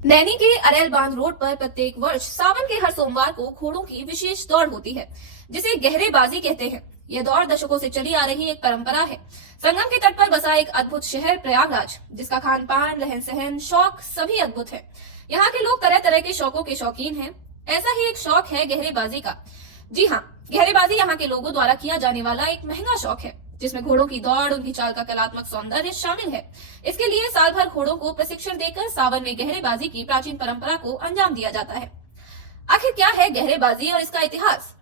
नैनी के अरेल बांध रोड पर प्रत्येक वर्ष सावन के हर सोमवार को घोड़ों की विशेष दौड़ होती है, जिसे गहरेबाजी कहते हैं। यह दौड़ दशकों से चली आ रही एक परंपरा है। संगम के तट पर बसा एक अद्भुत शहर प्रयागराज, जिसका खान पान, रहन सहन, शौक सभी अद्भुत है। यहाँ के लोग तरह तरह के शौकों के शौकीन हैं। ऐसा ही एक शौक है गहरेबाजी का। जी हाँ, गहरेबाजी यहाँ के लोगों द्वारा किया जाने वाला एक महंगा शौक है, जिसमें घोड़ों की दौड़, उनकी चाल का कलात्मक सौंदर्य शामिल है। इसके लिए साल भर घोड़ों को प्रशिक्षण देकर सावन में गहरेबाजी की प्राचीन परंपरा को अंजाम दिया जाता है। आखिर क्या है गहरेबाजी और इसका इतिहास?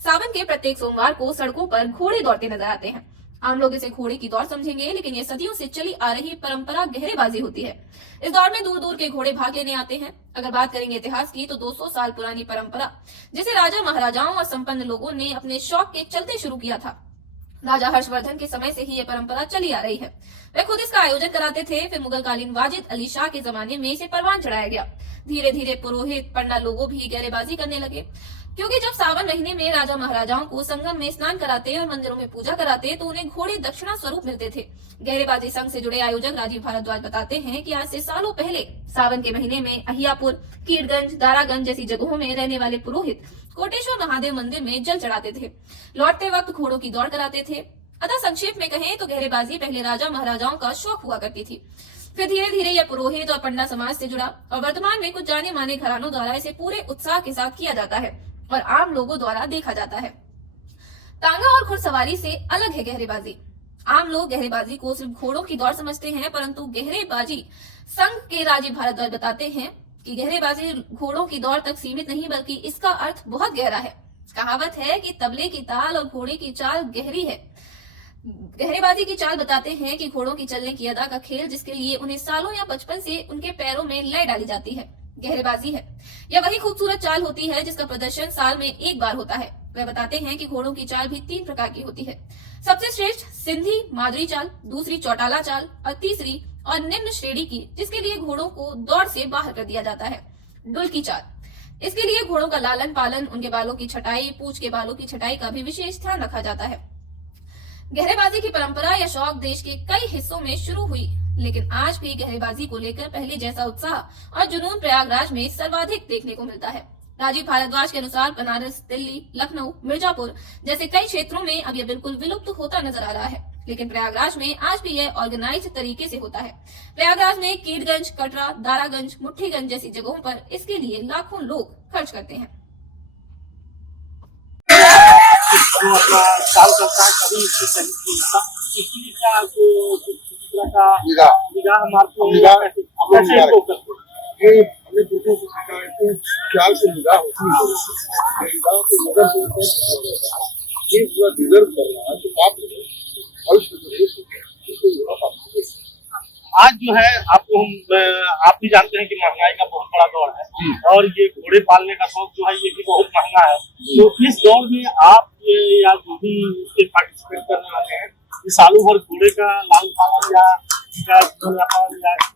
सावन के प्रत्येक सोमवार को सड़कों पर घोड़े दौड़ते नजर आते हैं। आम लोग इसे घोड़े की दौड़ समझेंगे, लेकिन ये सदियों से चली आ रही परंपरा गहरेबाजी होती है। इस दौड़ में दूर दूर के घोड़े भाग लेने आते हैं। अगर बात करेंगे इतिहास की, तो 200 साल पुरानी परंपरा, जिसे राजा महाराजाओं और संपन्न लोगों ने अपने शौक के चलते शुरू किया था। राजा हर्षवर्धन के समय से ही यह परंपरा चली आ रही है। वे खुद इसका आयोजन कराते थे। फिर मुगलकालीन वाजिद अली शाह के जमाने में इसे परवान चढ़ाया गया। धीरे धीरे पुरोहित, पंडा लोगों भी गहरेबाजी करने लगे, क्योंकि जब सावन महीने में राजा महाराजाओं को संगम में स्नान कराते और मंदिरों में पूजा कराते, तो उन्हें घोड़े दक्षिणा स्वरूप मिलते थे। गहरेबाजी संघ से जुड़े आयोजक राजीव भारद्वाज बताते हैं कि आज से सालों पहले सावन के महीने में अहियापुर, कीटगंज, दारागंज जैसी जगहों में रहने वाले पुरोहित कोटेश्वर महादेव मंदिर में जल चढ़ाते थे। लौटते वक्त घोड़ों की दौड़ कराते थे। अतः संक्षेप में कहें तो गहरेबाजी पहले राजा महाराजाओं का शौक हुआ करती थी। फिर धीरे धीरे यह पुरोहित और पंडा समाज से जुड़ा, और वर्तमान में कुछ जाने माने घरानों द्वारा इसे पूरे उत्साह के साथ किया जाता है और आम लोगों द्वारा देखा जाता है। तांगा और घुड़सवारी से अलग है गहरेबाजी। आम लोग गहरेबाजी को सिर्फ घोड़ों की दौड़ समझते हैं, परंतु गहरेबाजी संघ के राजीव भारद्वाज बताते हैं कि गहरेबाजी घोड़ों की दौड़ तक सीमित नहीं, बल्कि इसका अर्थ बहुत गहरा है। कहावत है कि तबले की ताल और घोड़े की चाल गहरी है। गहरेबाजी की चाल बताते हैं कि घोड़ों की चलने की अदा का खेल, जिसके लिए उन्हें सालों या बचपन से उनके पैरों में लय डाली जाती है, गहरेबाजी है। यह वही खूबसूरत चाल होती है जिसका प्रदर्शन साल में एक बार होता है। वे बताते हैं कि घोड़ों की चाल भी 3 प्रकार की होती है। सबसे श्रेष्ठ सिंधी मादरी चाल, दूसरी चौटाला चाल और तीसरी और निम्न श्रेणी की, जिसके लिए घोड़ों को दौड़ से बाहर कर दिया जाता है, डुल की चाल। इसके लिए घोड़ों का लालन पालन, उनके बालों की छटाई, पूंछ के बालों की छटाई का भी विशेष ध्यान रखा जाता है। गहरेबाजी की परंपरा या शौक देश के कई हिस्सों में शुरू हुई, लेकिन आज भी गहरेबाजी को लेकर पहले जैसा उत्साह और जुनून प्रयागराज में सर्वाधिक देखने को मिलता है। राजीव भारद्वाज के अनुसार बनारस, दिल्ली, लखनऊ, मिर्जापुर जैसे कई क्षेत्रों में अब यह बिल्कुल विलुप्त होता नजर आ रहा है, लेकिन प्रयागराज में आज भी यह ऑर्गेनाइज्ड तरीके से होता है। प्रयागराज में कीटगंज, कटरा, दारागंज, मुट्ठीगंज जैसी जगहों पर इसके लिए लाखों लोग खर्च करते हैं। जो अपना चाल करता है, कभी किसी का निगाह मारते हैं, कैसे इसको करते हैं? ये अपने पुरुषों से सीखा है कि ख्याल से निगाह होती है, निगाह को नजर से ये पूरा डिजर्व कर रहा है, तो आप आज जो है आपको आप भी जानते हैं कि महंगाई का बहुत बड़ा दौर है, और ये घोड़े पालने का शौक जो है ये भी बहुत महंगा है। तो इस दौर में आप या जो भी इसके पार्टिसिपेट करने वाले हैं, ये सालों भर घोड़े का लालन पालन या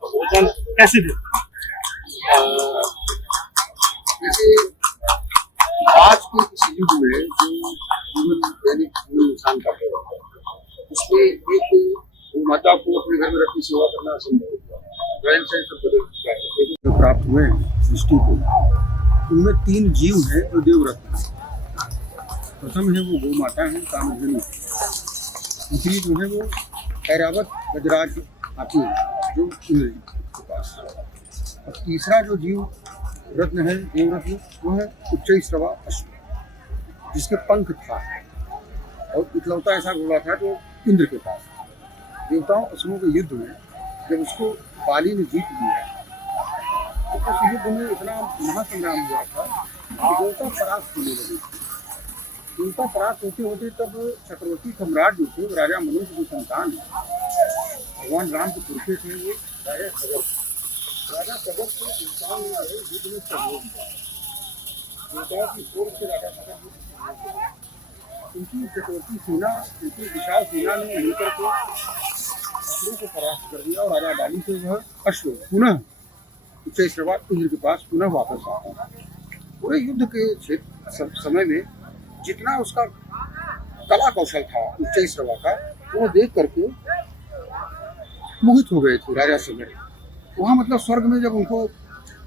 भोजन कैसे देते हैं? जैसे आज के इस युग में जो जीवन दैनिक जीवन इंसान का है, उसमें एक माता को अपने घर में रख के सेवा करना असंभव होता है। रहन सहन सब बदल चुका है। जो प्राप्त हुए सृष्टि को, उनमें 3 जीव हैं जो देवव्रत हैं। प्रथम है वो गौ माता है, कामधेनु। दूसरी जो है वो ऐरावत गजराज हाथी है, जो इंद्र के पास। और तीसरा जो जीव रत्न है, देवरत्न, वो है उच्चैःश्रवा अश्व, जिसके पंख था और इकलौता ऐसा घोड़ा था जो इंद्र के पास। देवताओं असुरों के युद्ध में जब उसको बाली ने जीत लिया, तो उस युद्ध में इतना महासंग्राम हुआ था कि देवता परास्त होने लगे थे। देवता परास्त होते होते तब चक्रवर्ती सम्राट जो थे, राजा मनुष्य की संतान भगवान राम के पुरखे थे, वो राजा सगर को देवताओं ने युद्ध में सहयोग किया। देवताओं की ओर से राजा सगर, उनकी चक्रवर्ती सेना, उनकी विशाल सेना ने मिलकर के असुरों को परास्त कर दिया, और राजा बाली से वह अश्व पुनः उच्चैःश्रवा इंद्र के पास पुनः वापस आता है। पूरे युद्ध के समय में जितना उसका कला कौशल था उच्चैःश्रवा का, वो देख करके मोहित हो गए थे राजा सगर। वहाँ मतलब स्वर्ग में जब उनको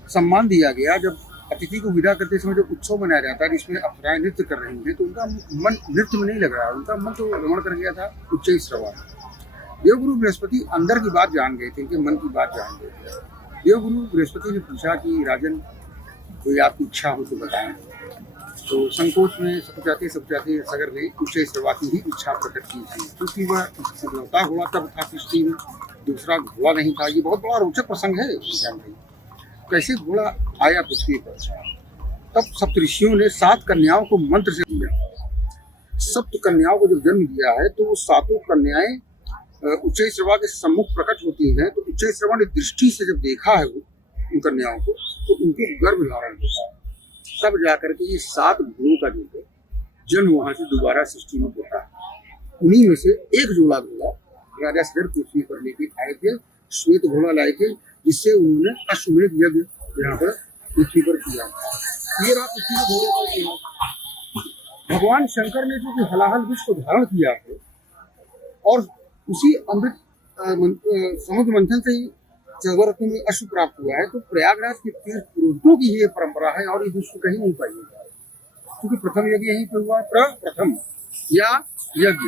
सम्मान दिया गया। जब अतिथि को विदा करते समय जो उत्सव मनाया जाता है जिसमें अप्सराएं नृत्य कर रही हैं, तो उनका मन नृत्य में नहीं लग रहा, उनका मन तो रमण कर गया था उच्च श्रवा। देवगुरु बृहस्पति अंदर की बात जान गए थे, इनके मन की बात जान गए थे। देवगुरु बृहस्पति ने पूछा कि राजन, कोई आपकी इच्छा हो तो बताएं। तो संकोच में सब चाहते सगर ने उच्च श्रवा की ही इच्छा प्रकट की थी, क्योंकि वह इकलौता घोड़ा तब था सृष्टि में, दूसरा घोड़ा नहीं था। ये बहुत बड़ा रोचक प्रसंग है। कैसे घोड़ा आया पृथ्वी पर? तब सप्तऋषियों ने 7 कन्याओं को मंत्र से दिया। सप्त कन्याओं को जब जन्म दिया है तो वो 7 कन्याएं उच्च श्रवा के सम्मुख प्रकट होती हैं। तो उच्च श्रवा ने दृष्टि से जब देखा है उन कन्याओं को, तो उनके गर्भ धारण होता है। तब जाकर के ये 7 घोड़ों का जो है जन्म वहां से दोबारा सृष्टि में होता है। उन्हीं में से एक जोड़ा घोड़ा राजा सगर पृथ्वी पर लेके आए थे, श्वेत घोड़ा लाए थे, जिससे उन्होंने अश्वमेध यज्ञ यहाँ पर पृथ्वी पर किया। ये रहा पृथ्वी के घोड़े का इतिहास। भगवान शंकर ने जो हलाहल वृक्ष को धारण किया है और उसी अमृत समुद्र मंथन से ही चौदह में अश्व प्राप्त हुआ है, तो प्रयागराज के तीर्थ पुरोहितों की ये परंपरा है और ये विश्व कहीं नहीं पाई है, क्योंकि प्रथम यज्ञ यहीं पे हुआ। प्रथम या यज्ञ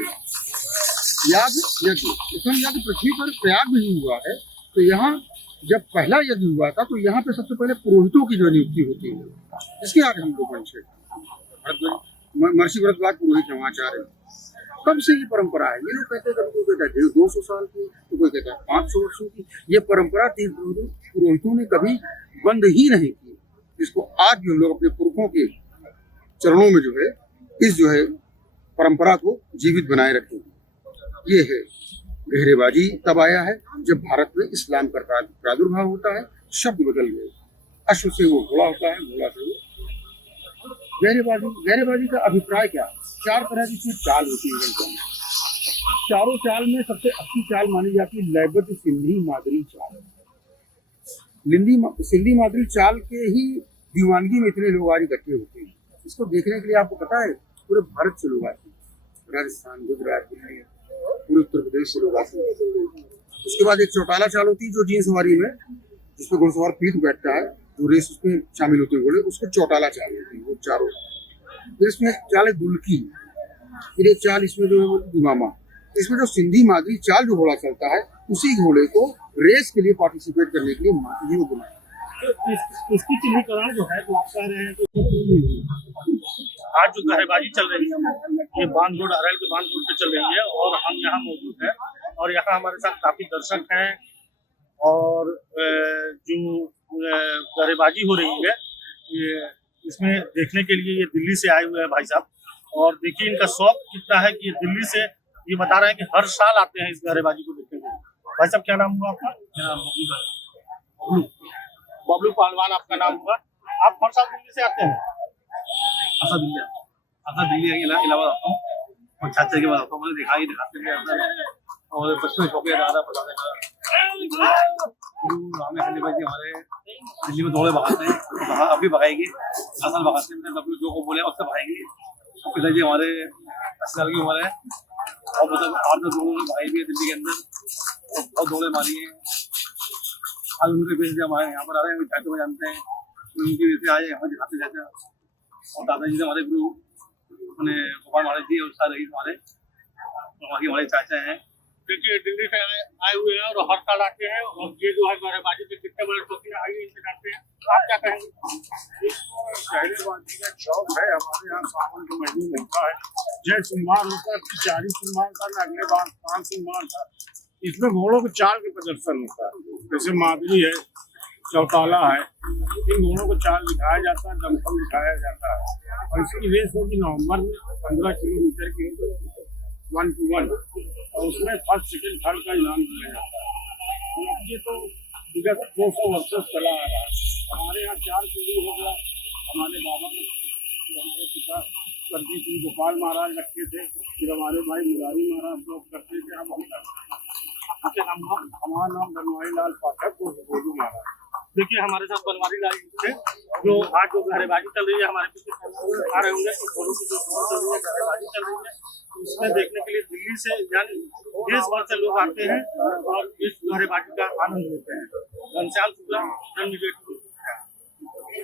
प्रथम यज्ञ पृथ्वी पर प्रयाग में ही हुआ है। तो यहाँ जब पहला यज्ञ हुआ था तो यहाँ पे सबसे पहले पुरोहितों की जो नियुक्ति होती है, जिसके आगे हम लोग महर्षि भरद्वाज पुरोहित नवाचार्य, कब से ये परंपरा है। ये लोग कहते हैं, कभी कोई कहता है 200 साल की, तो कोई कहता है 500 वर्षों की। ये परंपरा पुरोहितों ने कभी बंद ही नहीं की, जिसको आज भी हम लोग अपने पुरखों के चरणों में जो है इस जो है परंपरा को जीवित बनाए रखें। ये है गहरेबाजी तब आया है जब भारत में इस्लाम का प्रादुर्भाव होता है, शब्द बदल गए। अश्व से वो घोड़ा होता है, घोड़ा से वो गहरेबाजी का अभिप्राय क्या? 4 तरह की चाल होती है। चारों चाल में सबसे अच्छी चाल मानी जाती है लयबद्ध सिंधी मादरी चाल। सिंधी मादरी चाल के ही दीवानगी में इतने लोग आज इकट्ठे होते हैं। इसको देखने के लिए आपको पता है पूरे भारत से लोग आते हैं, राजस्थान, गुजरात, दिल्ली, पूरे उत्तर प्रदेश से लोग आते हैं। उसके बाद एक चौटाला चाल होती है जो जीन सवारी में, जिसपे घुड़सवार पीठ बैठता है, जो रेस उसमें शामिल होते हैं घोड़े, उसको चौटाला चाल होती है। वो चारों, फिर इसमें चाल है दुल्की, फिर एक चाल इसमें जो है वो दुमामा। इसमें जो सिंधी मादरी चाल जो घोड़ा चलता है, उसी घोड़े को रेस के लिए पार्टिसिपेट करने के लिए मादरी को बुलाया। इसकी चिन्हीकरण जो है तो आप कह रहे हैं कि आज जो गहरेबाजी चल रही है ये बांध रोड, अरैल के बांध रोड पे चल रही है और हम यहाँ मौजूद हैं और यहाँ हमारे साथ काफी दर्शक हैं और जो गहरेबाजी हो रही है ये इसमें देखने के लिए ये दिल्ली से आए हुए हैं भाई साहब। और देखिए इनका शौक कितना है कि दिल्ली से ये बता रहे हैं कि हर साल आते हैं इस गहरेबाजी को देखने के लिए। भाई साहब क्या नाम हुआ आपका? बबलू पहलवान आपका नाम हुआ। आप हर साल दिल्ली से आते हैं? दिल्ली इलाहाबाद आता हूँ और चाचा के बाद आता हूँ। मैंने देखा ही दिखाते हुए आता है और बचपन शौक दादा बताने का हमें भाई हमारे दिल्ली में दौड़े भगाते हैं, अभी भगाएंगे, असल भगाते हैं, मतलब जो को बोले उससे भगाएंगे। पिताजी हमारे 80 साल की उम्र है और मतलब 8-10 लोगों ने भाई भी है दिल्ली के अंदर, बहुत दौड़े मारी है। आज उनके बेच हमारे यहाँ पर आ रहे हैं, चाचा को जानते हैं, उनकी वजह से आए यहाँ दिखाते जाते हैं। और दादाजी से हमारे गुरु अपने गोपाल महाराज जी और सारे रईस हमारे बाकी हमारे चाचा हैं। देखिए दिल्ली से आए हुए हैं और हर साल आते हैं और ये जो है गहरेबाजी के कितने बड़े शौकीन आइए इनसे जानते हैं। आप क्या कहेंगे? गहरेबाजी का शौक है हमारे यहाँ, सावन के महीने में होता है। जय सोमवार होता है, 40 सोमवार का, अगले बार 5 सोमवार था। इसमें घोड़ों के चाल के प्रदर्शन होता है, जैसे मादरी है, चौटाला है, इन घोड़ों को चाल दिखाया जाता है, दमखम दिखाया जाता है। और इसकी रेस होगी नवंबर में 15 किलोमीटर की 1 to 1 और उसमें फर्स्ट सेकंड थर्ड का इनाम दिया जाता है। ये तो विगत 200 वर्षों से चला आ रहा है। हमारे यहाँ 4 पीढ़ी हो गया। हमारे बाबा ने, हमारे पिता स्वर्गीय श्री गोपाल महाराज रखते थे, फिर हमारे भाई मुरारी महाराज लोग करते थे, अब हम करते हैं। हमारा नाम बनवारी लाल पाठक और गोलू महाराज। देखिए हमारे साथ बनवारी लाल थे जो आज जो गहरेबाजी चल रही है हमारे पीछे आ रहे होंगे, तो घोड़ों की जो चल रही है गहरेबाजी चल रही है, इसमें देखने के लिए दिल्ली से यानी देश भर से लोग आते हैं और इस गहरेबाजी का आनंद लेते हैं। घनश्याम शुक्ला,